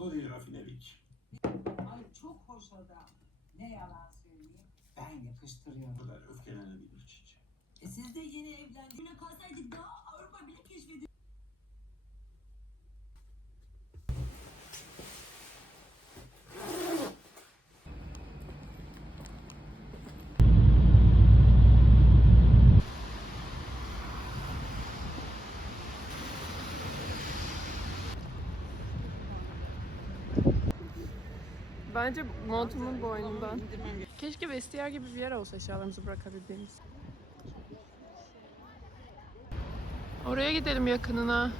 umurumda değil rafinelik. Ay çok hoş adam. Ne yalan söyleyeyim. Ben yapıştırıyorum. Bu kadar öfkelenebilir Çiçek. Siz de yeni evlendiğine kalsaydık daha Avrupa bile keşfedildi. Bence montumun boynundan. Keşke vestiyer gibi bir yer olsa eşyalarımızı bırakabildiğimiz. Oraya gidelim yakınına.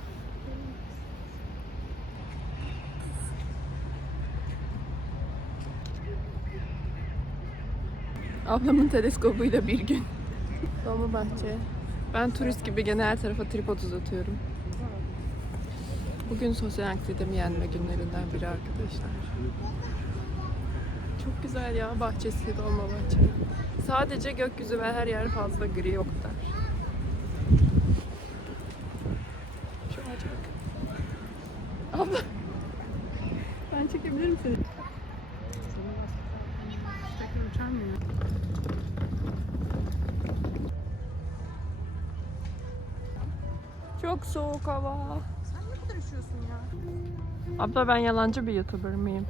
Ablamın teleskobuyla bir gün. Dolmabahçe. Ben turist gibi gene her tarafa tripod uzatıyorum. Bugün sosyal anksiyetemi yenme günlerinden biri arkadaşlar. Çok güzel ya bahçesi, Dolmabahçe. Sadece gökyüzü ve her yer fazla gri o kadar. Şu ağaca bak. Abla. Ben çekebilir misin? Tekrar uçar mıyım? Çok soğuk hava. Sen ne kadar üşüyorsun ya? Abla ben yalancı bir YouTuber mıyım?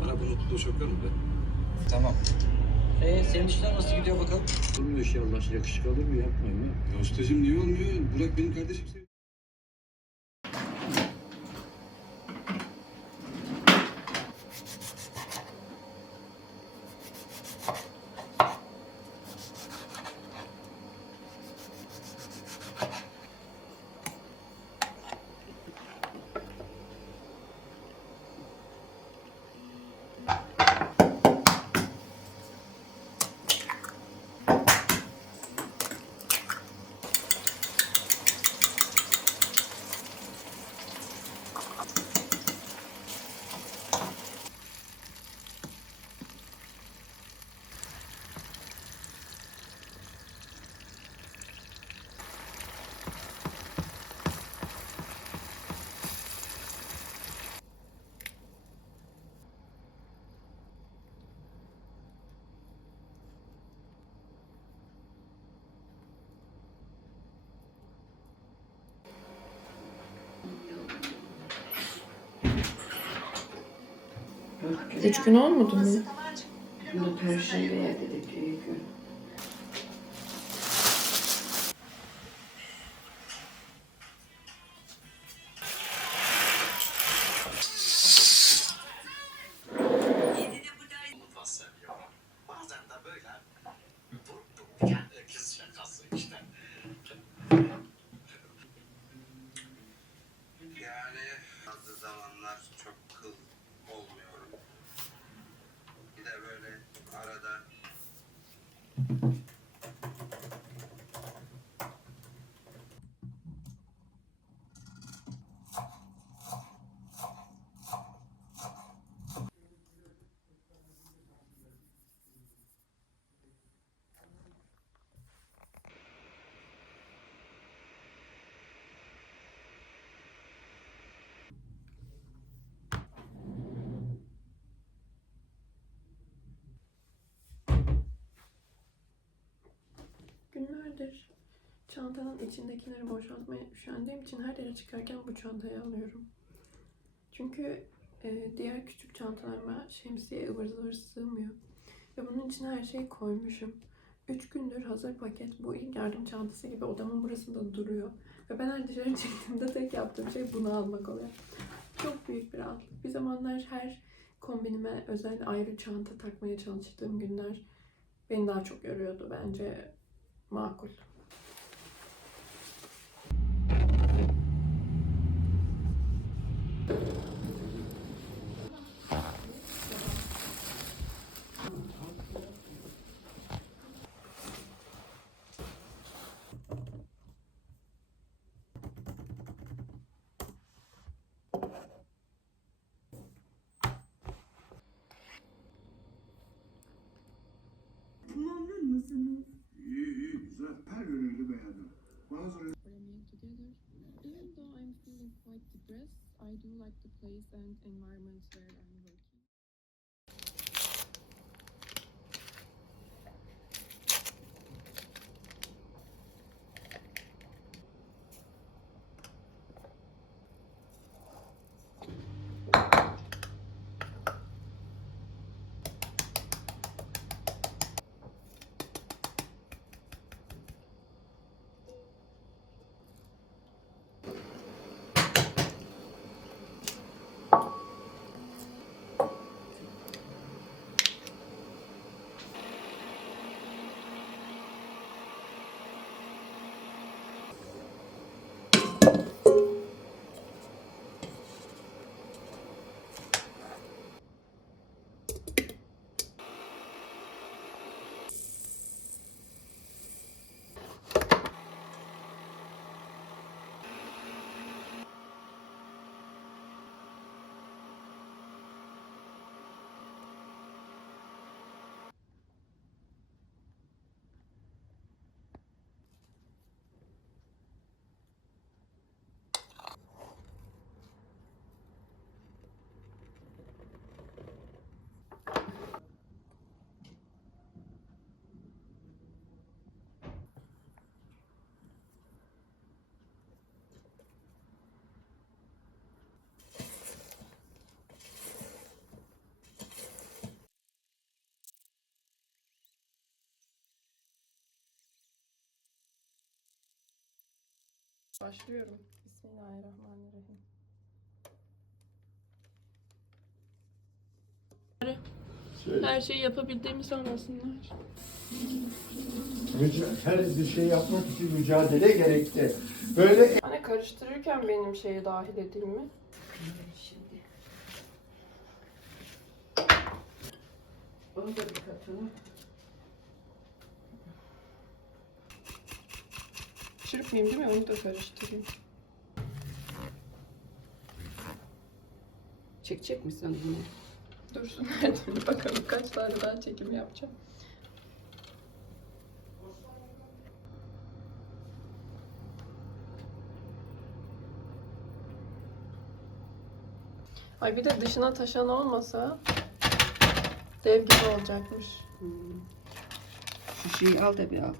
Bana bu mutluluğu şoklar mı be? Tamam. Senin işler nasıl gidiyor bakalım? Olmuyor iş ya Allah aşkına, yakışık alır mı, yapmayın ya. Ya ustacığım niye olmuyor? Burak benim kardeşim. Üç gün olmadı mı? Bunu Perşembe'ye dedik büyük gün. Bazen de böyle kız şakası işte. Yani bazı zamanlar çok kıl olmuyorum. Bir de böyle arada Günlerdir çantanın içindekileri boşaltmaya üşendiğim için her yere çıkarken bu çantayı alıyorum. Çünkü diğer küçük çantalarıma şemsiye ıvır zıvır sığmıyor. Ve bunun için her şeyi koymuşum. 3 gündür hazır paket bu ilk yardım çantası gibi odamın burasında duruyor. Ve ben her dışarı çıktığımda tek yaptığım şey bunu almak oluyor. Çok büyük bir rahatlık. Bir zamanlar her kombinime özel ayrı çanta takmaya çalıştığım günler beni daha çok yoruyordu. Bence makul. place and environment where I'm working. Başlıyorum. Bismillahirrahmanirrahim. Her şeyi yapabildiğimi sanmasınlar. Her bir şey yapmak için mücadele gerekti. Böyle Hani karıştırırken benim şeye dahil edeyim mi? Şimdi. Onu da bir katına. Çırpmayayım değil mi? Onu da karıştırayım. Çekecek misin bunu? Dursun nerede? Bakalım kaç tane daha çekim yapacağım. Ay bir de dışına taşan olmasa dev gibi olacakmış. Şu şeyi al da bir al.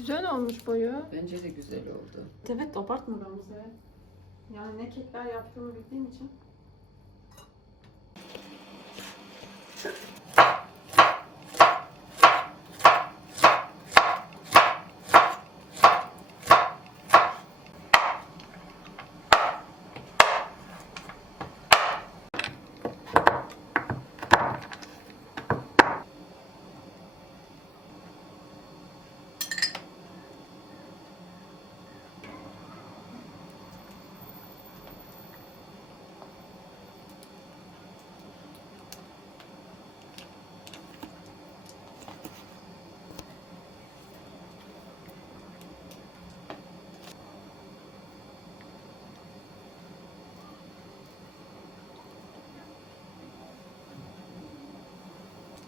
Güzel olmuş boyu. Bence de güzel oldu. Evet abartma Gamze. Yani ne kekler yaptığımı bildiğim için.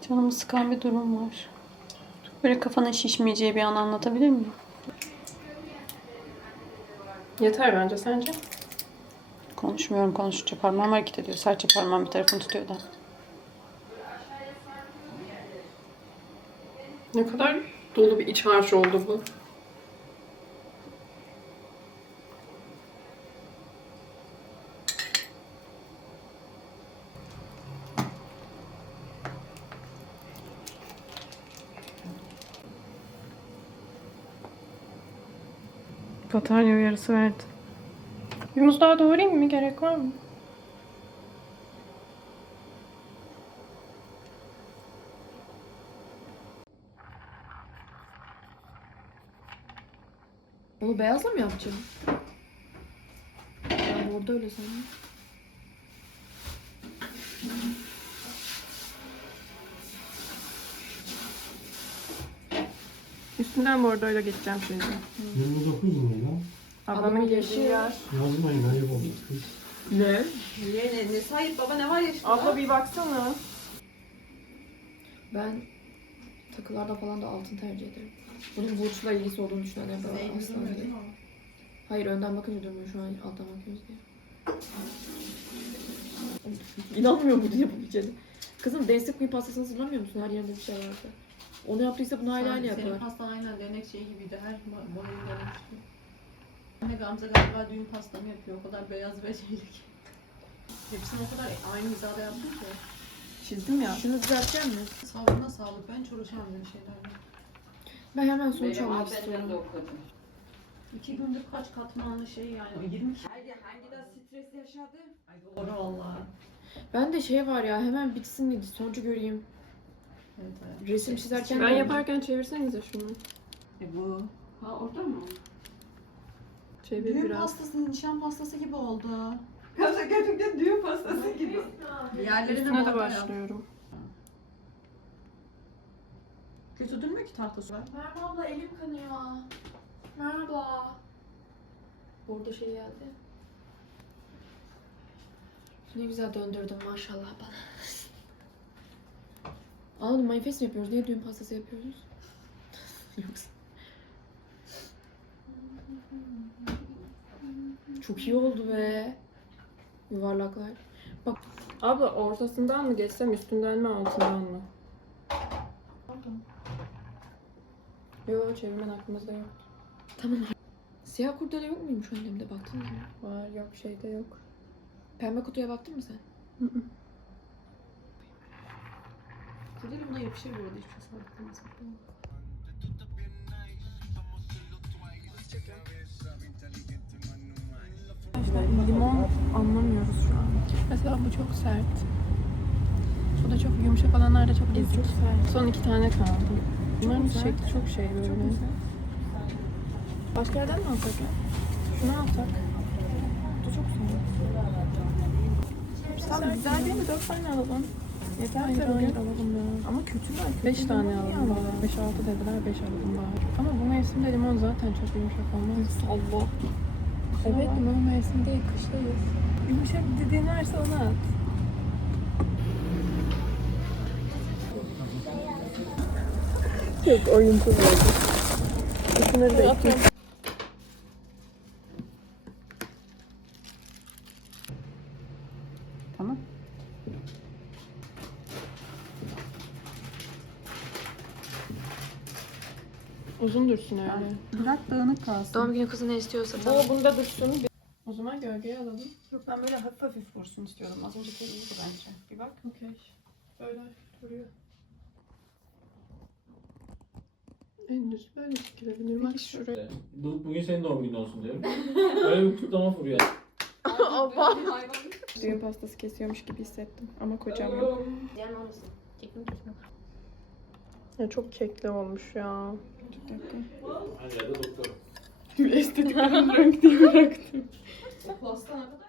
Canımı sıkan bir durum var. Böyle kafanın şişmeyeceği bir an anlatabilir miyim? Yeter bence sence? Konuşmuyorum, konuşunca parmağım hareket ediyor. Serçe parmağım bir tarafını tutuyor da. Ne kadar dolu bir iç harç oldu bu. Batarya uyarısı verdi. Bir muz daha doğrayayım mı? Gerek var mı? Onu beyazla mı yapacağım? Ben orada öyle sandım. Üstünden bordoyla geçeceğim şimdi. 29 mu ya? Ablamın girdiği yer. Yazmayın ayıp olur kız. Ne? Ne sahip baba ne var ya şimdi? Abla bir baksana. Ben Takılarda falan da altın tercih ederim. Bunun burçla ilgisi olduğunu düşünenler de var aslında. Hayır önden bakınca durmuyor, şu an alttan bakıyoruz diye. İnanmıyor mu diye bu bir Kızım destek kuyu pastasını hatırlamıyor musun? Her yerinde bir şey vardı. Onu yaptıysa bunu hala yapar. Senin pastan aynen denek şeyi gibiydi. Her modelin denemişti. Anne Gamze galiba düğün pastamı yapıyor. O kadar beyaz ve şeylik. Hepsini o kadar aynı hizada yaptım ki. Çizdim ya. Şunu düzeltecek misin? Sağlığına sağlık. Ben hiç uğraşamam böyle şeylerle. Ben hemen sonuç almak istiyorum. 2 gündür kaç katmanlı şey yani. 20 kişi. Hangi de stres yaşadı? Ay doğru valla. Ben de şey var ya, hemen bitsin dedi, sonucu göreyim. Evet, evet. Resim çizerken Ben yaparken çevirsenize şunu. Bu. Ha orada mı? Çevir Düğün biraz. pastası, nişan pastası gibi oldu. Gerçekten düğün pastası gibi. Diğerleri de Üstüne de orada ya. başlıyorum. Kötü durmuyor ki tahtası. Merhaba abla, elim kanıyor. Merhaba. Burada şey geldi. Ne güzel döndürdüm maşallah bana. Anladım, manifest mi yapıyoruz? Niye düğün pastası yapıyoruz? Yoksa... Çok iyi oldu be. Yuvarlaklar. Bak. Abla ortasından mı geçsem üstünden mi altından mı? Yok çevirmen aklımızda yok. Tamam. Siyah kurdele yok muymuş annemde, baktın mı? Var yok şeyde yok. Pembe kutuya baktın mı sen? Kurdele buna yapışır bu arada, hiç tasarruflamaz. Limon anlamıyoruz şu an. Mesela bu çok sert. Bu da çok yumuşak, olanlar da çok ezik. Son 2 tane kaldı. Bunların şekli çok şey böyle. Başka yerden mi alsak ya? Şunu alsak. Bu da çok soğuk. Tamam güzel değil mi? 4 tane alalım. Yeter hayır, alalım ya. Ama kötüler. 5 tane alalım bari. 5-6 dediler, 5 alalım bari. Ama bu mevsimde limon zaten çok yumuşak olmaz. Allah. Evet, limon mevsimi değil, kıştayız. Yumuşak dediğin varsa onu at. Çok oyuncu oldu. Şunları da ekleyin. Tamam. Uzun dursun öyle. Bırak dağınık kalsın. Doğum günü kızı ne istiyorsa tamam. Bunda dursun. O zaman gölgeye alalım. Yok ben böyle hafif hafif vursun istiyorum. Az önceki iyiydi bence. Bir bak. Okey. Böyle duruyor. En düz böyle çekilebilir. Bak şuraya. Bugün senin doğum günün olsun diyorum. Öyle bir kutlama furya. Düğün pastası kesiyormuş gibi hissettim. Ama kocam yok. Ya çok kekli olmuş ya. Bir dakika. Her yerde doktor. Estetiklerin renk diye bıraktım. Pasta ne kadar